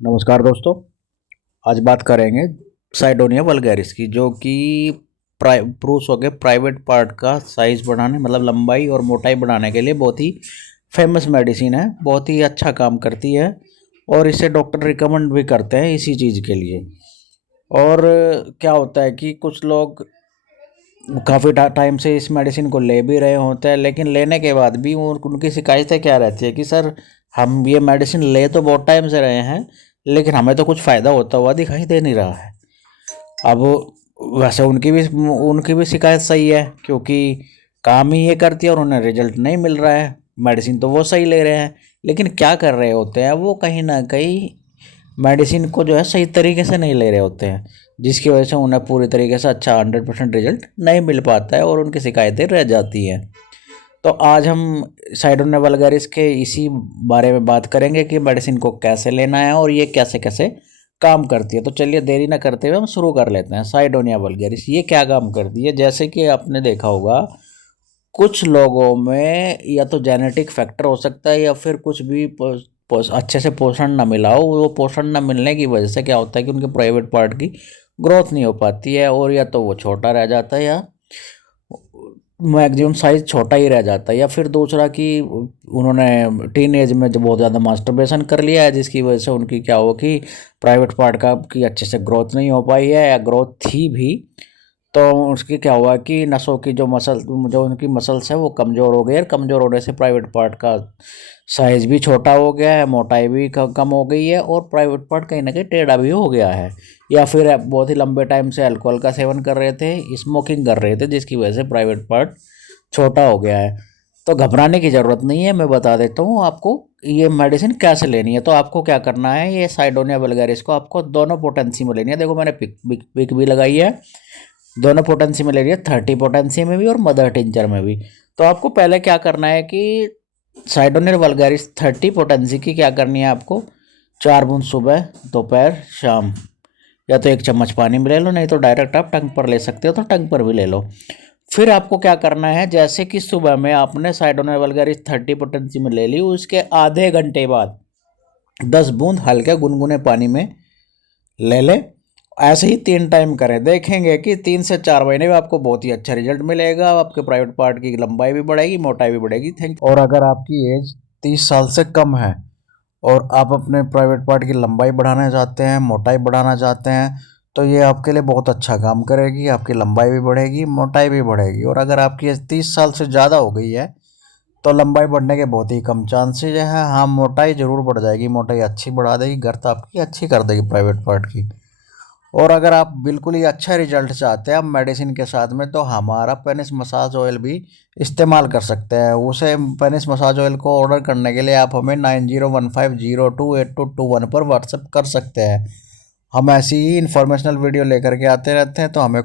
नमस्कार दोस्तों। आज बात करेंगे साइडोनिया वल्गैरिस की, जो कि पुरुष हो गए प्राइवेट पार्ट का साइज बढ़ाने, मतलब लंबाई और मोटाई बढ़ाने के लिए बहुत ही फेमस मेडिसिन है। बहुत ही अच्छा काम करती है और इसे डॉक्टर रिकमेंड भी करते हैं इसी चीज़ के लिए। और क्या होता है कि कुछ लोग काफ़ी टाइम से इस मेडिसिन को ले भी रहे होते हैं, लेकिन लेने के बाद भी उनकी शिकायतें क्या रहती है कि सर, हम ये मेडिसिन ले तो बहुत टाइम से रहे हैं, लेकिन हमें तो कुछ फ़ायदा होता हुआ दिखाई दे नहीं रहा है। अब वैसे उनकी भी शिकायत सही है, क्योंकि काम ही ये करती है और उन्हें रिजल्ट नहीं मिल रहा है। मेडिसिन तो वो सही ले रहे हैं, लेकिन क्या कर रहे होते हैं, वो कहीं ना कहीं मेडिसिन को जो है सही तरीके से नहीं ले रहे होते हैं, जिसकी वजह से उन्हें पूरी तरीके से अच्छा 100% रिजल्ट नहीं मिल पाता है और उनकी शिकायतें रह जाती हैं। तो आज हम साइडोनिया वल्गैरिस के इसी बारे में बात करेंगे कि मेडिसिन को कैसे लेना है और ये कैसे कैसे काम करती है। तो चलिए देरी ना करते हुए हम शुरू कर लेते हैं। साइडोनिया वल्गैरिस ये क्या काम करती है? जैसे कि आपने देखा होगा, कुछ लोगों में या तो जेनेटिक फैक्टर हो सकता है या फिर कुछ भी अच्छे से पोषण ना मिला हो। वो पोषण ना मिलने की वजह से क्या होता है कि उनके प्राइवेट पार्ट की ग्रोथ नहीं हो पाती है, और या तो वो छोटा रह जाता है या मैक्सिमम साइज छोटा ही रह जाता है, या फिर दूसरा कि उन्होंने टीन एज में जो बहुत ज़्यादा मास्टरबेशन कर लिया है, जिसकी वजह से उनकी क्या हो कि प्राइवेट पार्ट का की अच्छे से ग्रोथ नहीं हो पाई है, या ग्रोथ थी भी तो उसकी क्या हुआ कि नसों की जो उनकी मसल्स है वो कमज़ोर हो गई है। कमज़ोर होने से प्राइवेट पार्ट का साइज़ भी छोटा हो गया है, मोटाई भी कम हो गई है, और प्राइवेट पार्ट कहीं ना कहीं टेढ़ा भी हो गया है। या फिर बहुत ही लंबे टाइम से अल्कोहल का सेवन कर रहे थे, स्मोकिंग कर रहे थे, जिसकी वजह से प्राइवेट पार्ट छोटा हो गया है। तो घबराने की ज़रूरत नहीं है, मैं बता देता हूँ आपको ये मेडिसिन कैसे लेनी है। तो आपको क्या करना है, ये साइडोनिया वल्गैरिस को आपको दोनों पोटेंसी में लेनी है। देखो, मैंने पिक भी लगाई है, दोनों पोटेंसी में ले रही है, 30 पोटेंसी में भी और मदर टिंचर में भी। तो आपको पहले क्या करना है कि साइडोनियर वल्गैरिस 30 पोटेंसी की क्या करनी है आपको, 4 बूंद सुबह, दोपहर, शाम, या तो 1 चम्मच पानी में ले लो, नहीं तो डायरेक्ट आप टंग पर ले सकते हो तो टंग पर भी ले लो। फिर आपको क्या करना है, जैसे कि सुबह में आपने साइडोनियर वल्गैरिस 30 पोटेंसी में ले ली, उसके आधे घंटे बाद 10 बूंद हल्के गुनगुने पानी में ले लें। ऐसे ही 3 टाइम करें, देखेंगे कि 3 से 4 महीने में आपको बहुत ही अच्छा रिजल्ट मिलेगा। आपके प्राइवेट पार्ट की लंबाई भी बढ़ेगी, मोटाई भी बढ़ेगी। थैंक। और अगर आपकी एज 30 साल से कम है और आप अपने प्राइवेट पार्ट की लंबाई बढ़ाना चाहते हैं, मोटाई बढ़ाना चाहते हैं, तो ये आपके लिए बहुत अच्छा काम करेगी। आपकी लंबाई भी बढ़ेगी, मोटाई भी बढ़ेगी। और अगर आपकी एज 30 साल से ज़्यादा हो गई है तो लंबाई बढ़ने के बहुत ही कम चांसेज है। हाँ, मोटाई ज़रूर बढ़ जाएगी, मोटाई अच्छी बढ़ा देगी, गर्त आपकी अच्छी कर देगी प्राइवेट पार्ट की। और अगर आप बिल्कुल ही अच्छा रिजल्ट चाहते हैं आप मेडिसिन के साथ में, तो हमारा पेनिस मसाज ऑयल भी इस्तेमाल कर सकते हैं। उसे पेनिस मसाज ऑयल को ऑर्डर करने के लिए आप हमें 9015028221 पर व्हाट्सएप कर सकते हैं। हम ऐसी ही इंफॉर्मेशनल वीडियो लेकर के आते रहते हैं, तो हमें